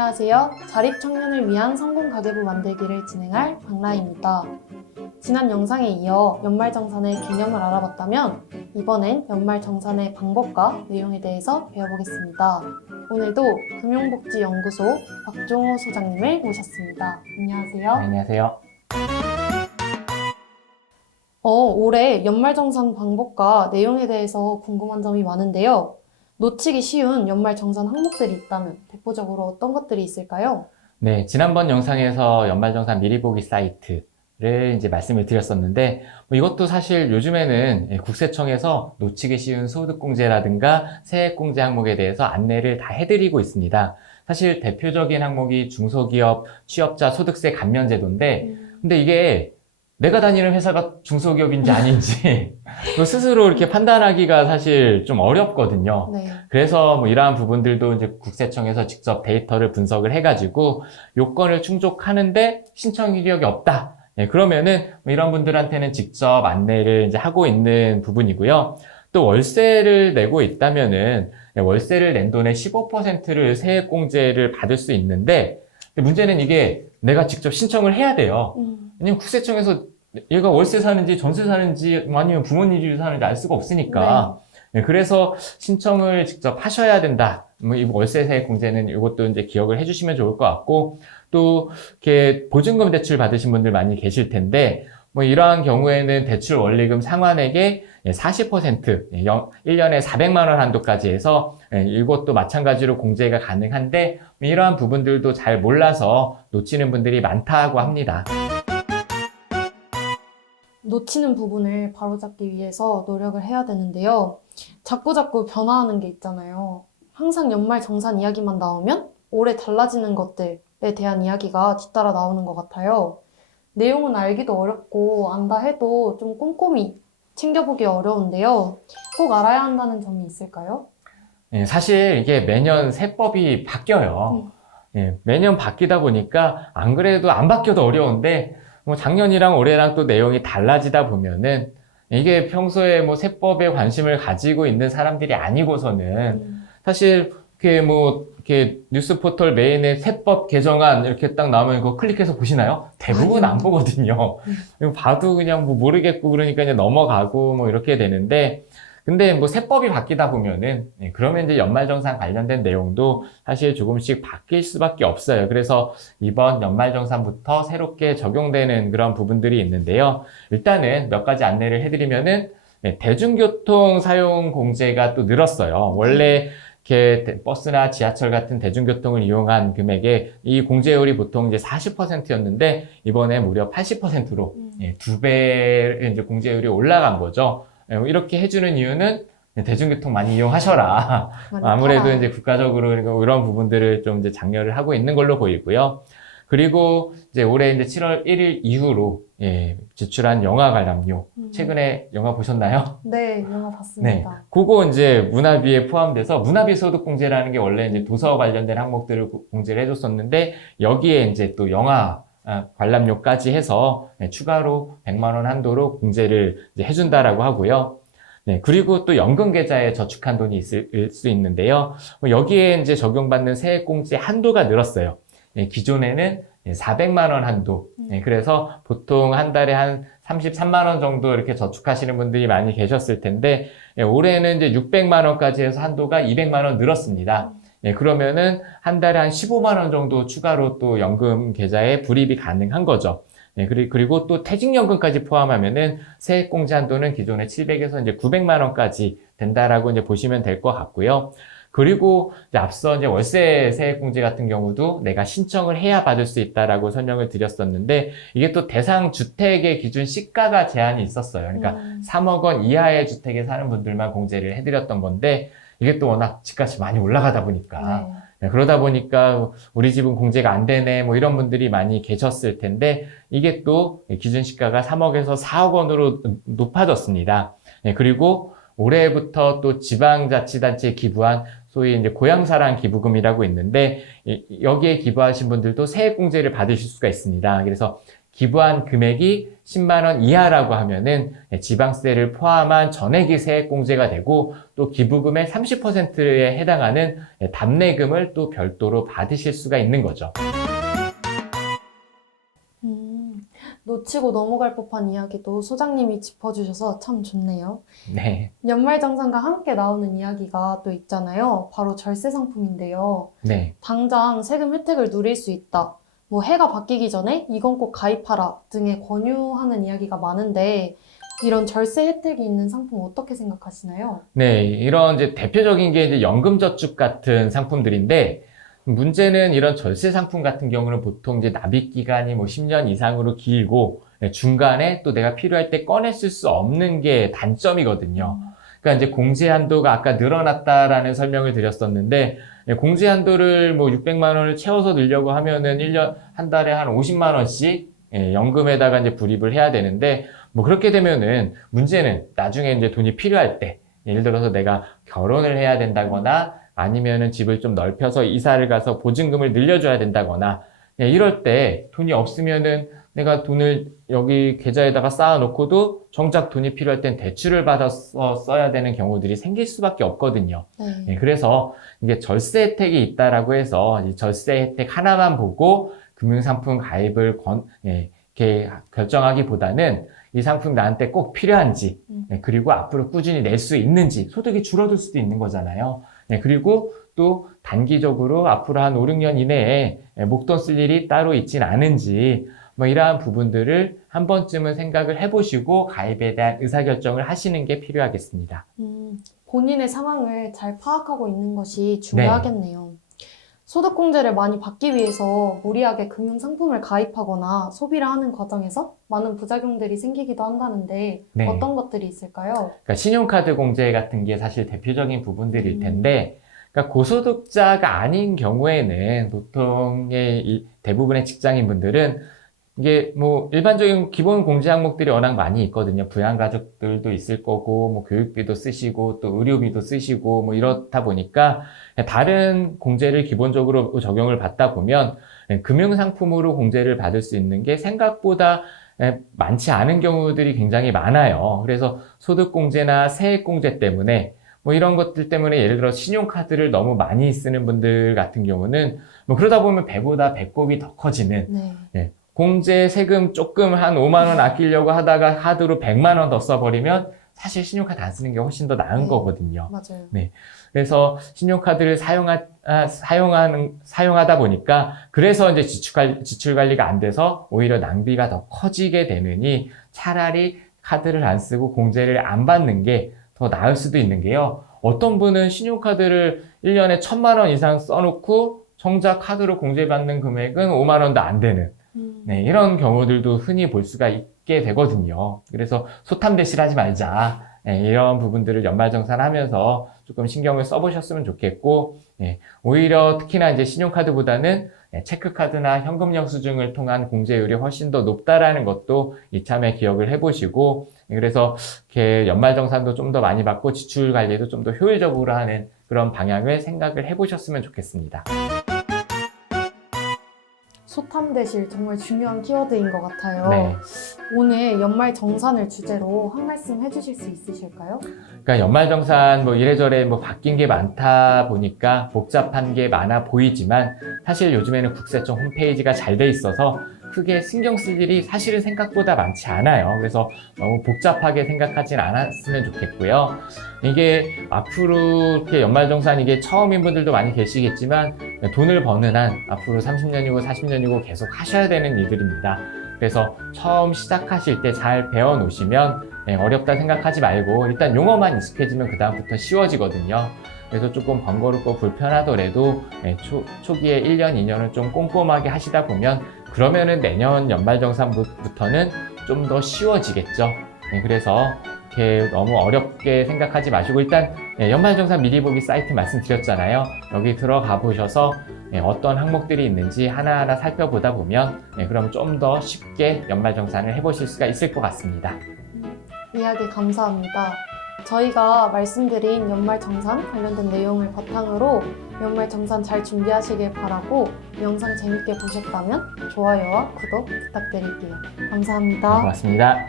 안녕하세요. 자립청년을 위한 성공 가계부 만들기를 진행할 박라입니다. 지난 영상에 이어 연말정산의 개념을 알아봤다면 이번엔 연말정산의 방법과 내용에 대해서 배워보겠습니다. 오늘도 금융복지연구소 박종호 소장님을 모셨습니다. 안녕하세요. 안녕하세요. 올해 연말정산 방법과 내용에 대해서 궁금한 점이 많은데요. 놓치기 쉬운 연말정산 항목들이 있다면 대표적으로 어떤 것들이 있을까요? 네, 지난번 영상에서 연말정산 미리 보기 사이트를 이제 말씀을 드렸었는데, 이것도 사실 요즘에는 국세청에서 놓치기 쉬운 소득공제라든가 세액공제 항목에 대해서 안내를 다 해드리고 있습니다. 사실 대표적인 항목이 중소기업 취업자 소득세 감면제도인데, 근데 이게 내가 다니는 회사가 중소기업인지 아닌지 스스로 이렇게 판단하기가 사실 좀 어렵거든요. 네. 그래서 이러한 부분들도 이제 국세청에서 직접 데이터를 분석을 해가지고 요건을 충족하는데 신청 이력이 없다. 그러면은 이런 분들한테는 직접 안내를 이제 하고 있는 부분이고요. 또 월세를 내고 있다면은 월세를 낸 돈의 15%를 세액공제를 받을 수 있는데, 문제는 이게 내가 직접 신청을 해야 돼요. 왜냐면 국세청에서 얘가 월세 사는지 전세 사는지 아니면 부모님 집에 사는지 알 수가 없으니까. 네. 그래서 신청을 직접 하셔야 된다. 이 월세 세액 공제는 이것도 이제 기억을 해주시면 좋을 것 같고, 또 이렇게 보증금 대출 받으신 분들 많이 계실 텐데, 이러한 경우에는 대출 원리금 상환액의 40%, 1년에 400만 원 한도까지 해서 이것도 마찬가지로 공제가 가능한데, 이러한 부분들도 잘 몰라서 놓치는 분들이 많다고 합니다. 놓치는 부분을 바로잡기 위해서 노력을 해야 되는데요. 자꾸자꾸 변화하는 게 있잖아요. 항상 연말정산 이야기만 나오면 올해 달라지는 것들에 대한 이야기가 뒤따라 나오는 것 같아요. 내용은 알기도 어렵고 안다 해도 좀 꼼꼼히 챙겨보기 어려운데요. 꼭 알아야 한다는 점이 있을까요? 네, 사실 이게 매년 세법이 바뀌어요. 매년 바뀌다 보니까 안 그래도 안 바뀌어도 어려운데 작년이랑 올해랑 또 내용이 달라지다 보면은 이게 평소에 세법에 관심을 가지고 있는 사람들이 아니고서는 사실 이렇게 뉴스 포털 메인에 세법 개정안 이렇게 딱 나오면 이거 클릭해서 보시나요? 대부분 안 보거든요. 봐도 그냥 모르겠고 그러니까 그냥 넘어가고 이렇게 되는데, 근데 세법이 바뀌다 보면은 그러면 이제 연말정산 관련된 내용도 사실 조금씩 바뀔 수밖에 없어요. 그래서 이번 연말정산부터 새롭게 적용되는 그런 부분들이 있는데요. 일단은 몇 가지 안내를 해드리면은 대중교통 사용 공제가 또 늘었어요. 원래 이렇게 버스나 지하철 같은 대중교통을 이용한 금액에 이 공제율이 보통 이제 40%였는데 이번에 무려 80%로 2배 이제 공제율이 올라간 거죠. 이렇게 해주는 이유는 대중교통 많이 이용하셔라. 아무래도 이제 국가적으로 이런 부분들을 좀 이제 장려를 하고 있는 걸로 보이고요. 그리고 이제 올해 이제 7월 1일 이후로 지출한 영화 관람료. 최근에 영화 보셨나요? 네, 영화 봤습니다. 네, 그거 이제 문화비에 포함돼서 문화비 소득 공제라는 게 원래 이제 도서 관련된 항목들을 공제를 해줬었는데 여기에 이제 또 영화 관람료까지 해서 추가로 100만 원 한도로 공제를 이제 해준다라고 하고요. 네, 그리고 또 연금 계좌에 저축한 돈이 있을 수 있는데요. 여기에 이제 적용받는 세액공제 한도가 늘었어요. 기존에는 400만 원 한도. 그래서 보통 한 달에 한 33만 원 정도 이렇게 저축하시는 분들이 많이 계셨을 텐데 올해는 이제 600만 원까지 해서 한도가 200만 원 늘었습니다. 그러면은 한 달에 한 15만 원 정도 추가로 또 연금 계좌에 불입이 가능한 거죠. 그리고 또 퇴직연금까지 포함하면은 세액공제 한도는 기존의 700에서 이제 900만 원까지 된다라고 이제 보시면 될 것 같고요. 그리고 이제 앞서 이제 월세 세액공제 같은 경우도 내가 신청을 해야 받을 수 있다라고 설명을 드렸었는데 이게 또 대상 주택의 기준 시가가 제한이 있었어요. 그러니까 3억 원 이하의 주택에 사는 분들만 공제를 해드렸던 건데 이게 또 워낙 집값이 많이 올라가다 보니까 그러다 보니까 우리 집은 공제가 안 되네 이런 분들이 많이 계셨을 텐데 이게 또 기준 시가가 3억에서 4억 원으로 높아졌습니다. 그리고 올해부터 또 지방자치단체에 기부한 소위 이제 고향사랑 기부금이라고 있는데 여기에 기부하신 분들도 세액공제를 받으실 수가 있습니다. 그래서 기부한 금액이 10만 원 이하라고 하면은 지방세를 포함한 전액이 세액공제가 되고 또 기부금의 30%에 해당하는 답례금을 또 별도로 받으실 수가 있는 거죠. 놓치고 넘어갈 법한 이야기도 소장님이 짚어주셔서 참 좋네요. 네. 연말정산과 함께 나오는 이야기가 또 있잖아요. 바로 절세 상품인데요. 네. 당장 세금 혜택을 누릴 수 있다. 뭐 해가 바뀌기 전에 이건 꼭 가입하라 등의 권유하는 이야기가 많은데 이런 절세 혜택이 있는 상품 어떻게 생각하시나요? 네, 이런 이제 대표적인 게 이제 연금저축 같은 상품들인데, 문제는 이런 절세 상품 같은 경우는 보통 이제 납입 기간이 뭐 10년 이상으로 길고, 중간에 또 내가 필요할 때 꺼내 쓸 수 없는 게 단점이거든요. 그러니까 이제 공제 한도가 아까 늘어났다라는 설명을 드렸었는데, 공제 한도를 뭐 600만 원을 채워서 넣으려고 하면은 1년, 한 달에 한 50만 원씩 연금에다가 이제 불입을 해야 되는데, 뭐 그렇게 되면은 문제는 나중에 이제 돈이 필요할 때, 예를 들어서 내가 결혼을 해야 된다거나 아니면은 집을 좀 넓혀서 이사를 가서 보증금을 늘려줘야 된다거나 이럴 때 돈이 없으면은 내가 돈을 여기 계좌에다가 쌓아놓고도 정작 돈이 필요할 땐 대출을 받아서 써야 되는 경우들이 생길 수밖에 없거든요. 네. 그래서 이게 절세 혜택이 있다라고 해서 이 절세 혜택 하나만 보고 금융상품 가입을 이렇게 결정하기보다는 이 상품 나한테 꼭 필요한지, 그리고 앞으로 꾸준히 낼 수 있는지, 소득이 줄어들 수도 있는 거잖아요. 그리고 또 단기적으로 앞으로 한 5, 6년 이내에 목돈 쓸 일이 따로 있진 않은지, 뭐 이러한 부분들을 한 번쯤은 생각을 해보시고 가입에 대한 의사결정을 하시는 게 필요하겠습니다. 본인의 상황을 잘 파악하고 있는 것이 중요하겠네요. 소득공제를 많이 받기 위해서 무리하게 금융상품을 가입하거나 소비를 하는 과정에서 많은 부작용들이 생기기도 한다는데 네. 어떤 것들이 있을까요? 그러니까 신용카드 공제 같은 게 사실 대표적인 부분들일 텐데, 그러니까 고소득자가 아닌 경우에는 보통의 대부분의 직장인분들은 이게 뭐 일반적인 기본 공제 항목들이 워낙 많이 있거든요. 부양가족들도 있을 거고, 뭐 교육비도 쓰시고, 또 의료비도 쓰시고, 뭐 이렇다 보니까 다른 공제를 기본적으로 적용을 받다 보면 금융상품으로 공제를 받을 수 있는 게 생각보다 많지 않은 경우들이 굉장히 많아요. 그래서 소득공제나 세액공제 때문에 뭐 이런 것들 때문에 예를 들어 신용카드를 너무 많이 쓰는 분들 같은 경우는 뭐 그러다 보면 배보다 배꼽이 더 커지는 공제 세금 조금 한 5만 원 아끼려고 하다가 카드로 100만 원 더 써버리면 사실 신용카드 안 쓰는 게 훨씬 더 나은 거거든요. 맞아요. 그래서 신용카드를 사용하다 보니까 그래서 이제 지출 관리가 안 돼서 오히려 낭비가 더 커지게 되느니 차라리 카드를 안 쓰고 공제를 안 받는 게 더 나을 수도 있는 게요. 어떤 분은 신용카드를 1년에 1,000만 원 이상 써놓고 정작 카드로 공제받는 금액은 5만 원도 안 되는 이런 경우들도 흔히 볼 수가 있게 되거든요. 그래서 소탐대실하지 말자. 이런 부분들을 연말정산하면서 조금 신경을 써보셨으면 좋겠고, 오히려 특히나 이제 신용카드보다는 체크카드나 현금 영수증을 통한 공제율이 훨씬 더 높다라는 것도 이참에 기억을 해보시고, 그래서 이렇게 연말정산도 좀 더 많이 받고 지출 관리도 좀 더 효율적으로 하는 그런 방향을 생각을 해보셨으면 좋겠습니다. 소탐대실 정말 중요한 키워드인 것 같아요. 네. 오늘 연말정산을 주제로 한 말씀 해주실 수 있으실까요? 그러니까 연말정산 뭐 이래저래 뭐 바뀐 게 많다 보니까 복잡한 게 많아 보이지만 사실 요즘에는 국세청 홈페이지가 잘 돼 있어서 크게 신경 쓸 일이 사실은 생각보다 많지 않아요. 그래서 너무 복잡하게 생각하진 않았으면 좋겠고요. 이게 앞으로 이렇게 연말정산 이게 처음인 분들도 많이 계시겠지만 돈을 버는 한 앞으로 30년이고 40년이고 계속 하셔야 되는 일들입니다. 그래서 처음 시작하실 때 잘 배워 놓으시면 어렵다 생각하지 말고 일단 용어만 익숙해지면 그 다음부터 쉬워지거든요. 그래서 조금 번거롭고 불편하더라도 초기에 1년, 2년은 좀 꼼꼼하게 하시다 보면 그러면은 내년 연말정산부터는 좀 더 쉬워지겠죠. 그래서 이렇게 너무 어렵게 생각하지 마시고 일단 연말정산 미리 보기 사이트 말씀드렸잖아요. 여기 들어가 보셔서 어떤 항목들이 있는지 하나하나 살펴보다 보면 그럼 좀 더 쉽게 연말정산을 해보실 수가 있을 것 같습니다. 이야기 감사합니다. 저희가 말씀드린 연말정산 관련된 내용을 바탕으로 연말정산 잘 준비하시길 바라고 영상 재밌게 보셨다면 좋아요와 구독 부탁드릴게요. 감사합니다. 고맙습니다.